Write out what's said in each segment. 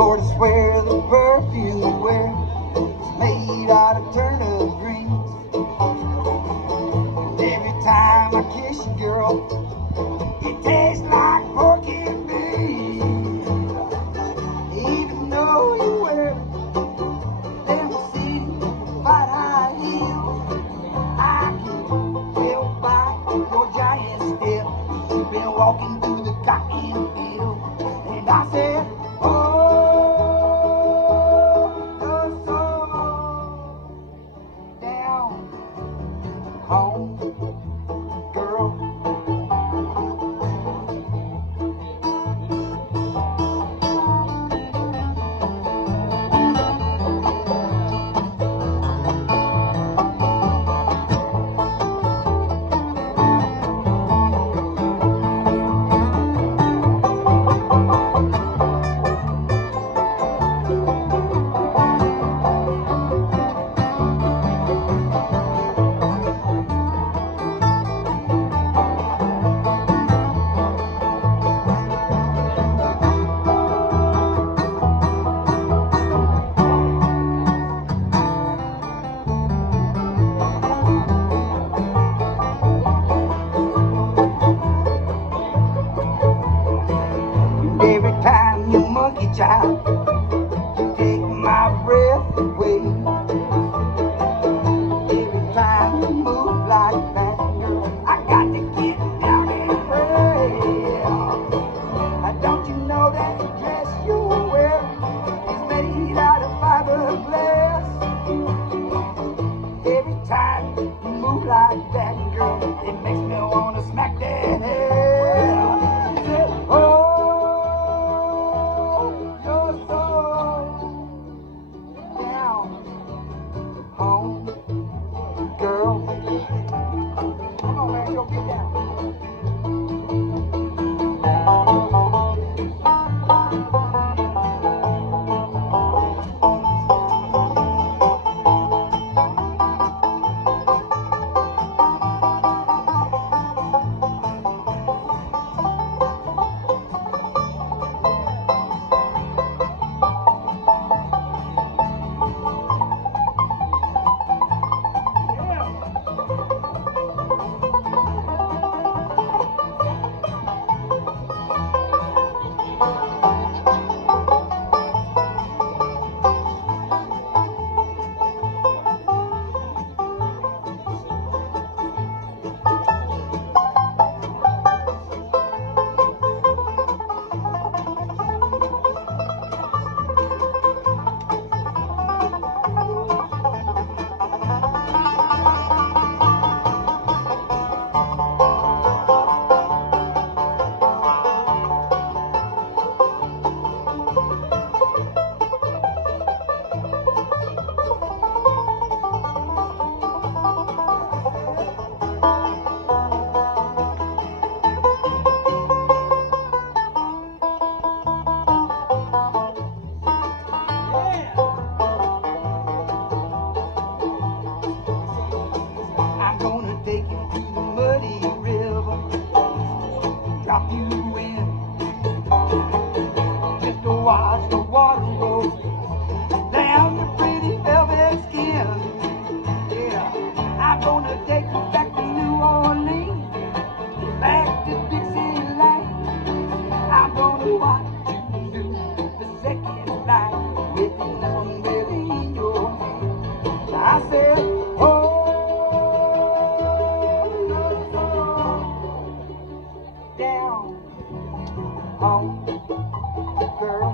Lord, I swear the perfume you wear is made out of turnip greens. And every time I kiss you, girl, it tastes like pork and beans. Even though you wear them city white high heels, I can tell by your giant step you've been walking through the cotton field. And I said, oh, the soul down home, girl. Every time you monkey child, you take my breath away. Every time you move like that, girl, I got to get down and pray. Don't you know that dress you wear is made out of fiberglass? Every time you move like that, girl, it makes me wanna smack that head. Oh, home, girl. Come on, man, go get down. I'm gonna take you to the muddy river, drop you in, just to watch the water roll down your pretty velvet skin. Yeah, I'm gonna take you back to New Orleans, back to Dixieland. I'm gonna watch you do the second night with nothing really in your hand. I said, oh, down home, girl.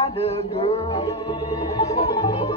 kind of girl.